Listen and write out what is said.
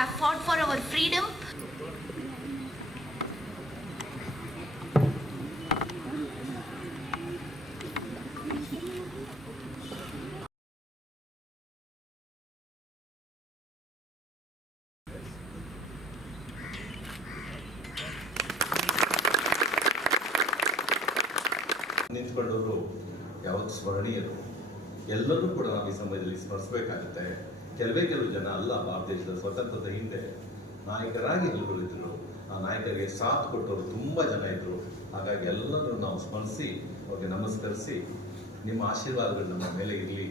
have fought for our freedom. ನಿಂತ್ಕೊಂಡವರು ಯಾವತ್ತು ಸ್ಮರಣೀಯರು. ಎಲ್ಲರೂ ಕೂಡ ನಾವು ಈ ಸಮಯದಲ್ಲಿ ಸ್ಮರಿಸಬೇಕಾಗುತ್ತೆ. ಕೆಲವು ಜನ ಅಲ್ಲ, ಭಾರತ ದೇಶದ ಸ್ವತಂತ್ರದ ಹಿಂದೆ ನಾಯಕರಾಗಿ ಎಲ್ಲರೂ ಇದ್ದರು. ಆ ನಾಯಕರಿಗೆ ಸಾಥ್ ಕೊಟ್ಟವರು ತುಂಬ ಜನ ಇದ್ದರು. ಹಾಗಾಗಿ ಎಲ್ಲರೂ ನಾವು ಸ್ಮರಿಸಿ ಅವ್ರಿಗೆ ನಮಸ್ಕರಿಸಿ ನಿಮ್ಮ ಆಶೀರ್ವಾದಗಳು ನಮ್ಮ ಮೇಲೆ ಇರಲಿ